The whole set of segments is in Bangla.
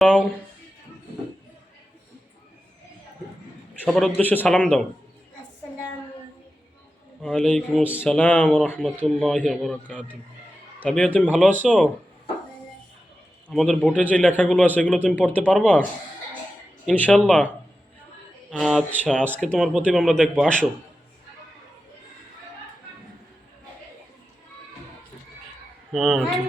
দাও, সবার উদ্দেশ্যে সালাম দাও। ওয়ালাইকুম আসসালাম রহমতুল্লাহি ওয়া বারাকাতুহু। তাবিয়া, তুমি ভালো আছো? আমাদের বোর্ডে যে লেখাগুলো আছে এগুলো তুমি পড়তে পারবা ইনশাল্লাহ? আচ্ছা, আজকে তোমার প্রতিভা আমরা দেখবো, আসো। হ্যাঁ, ঠিক।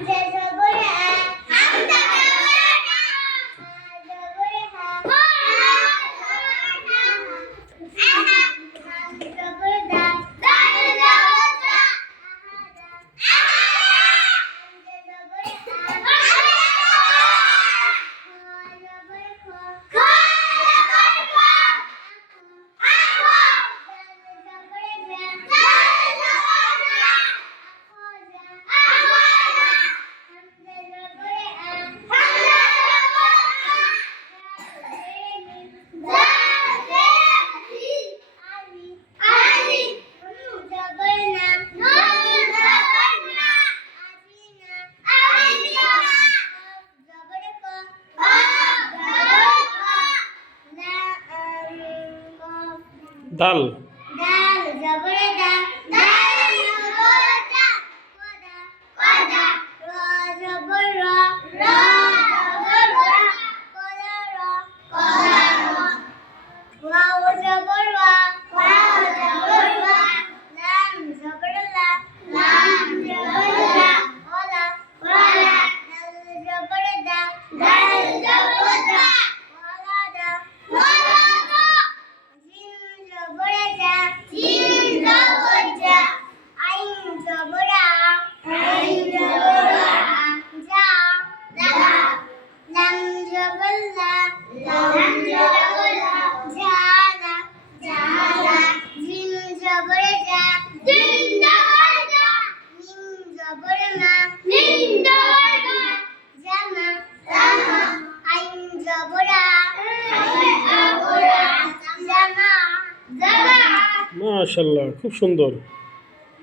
দাল। মাশাআল্লাহ, খুব সুন্দর।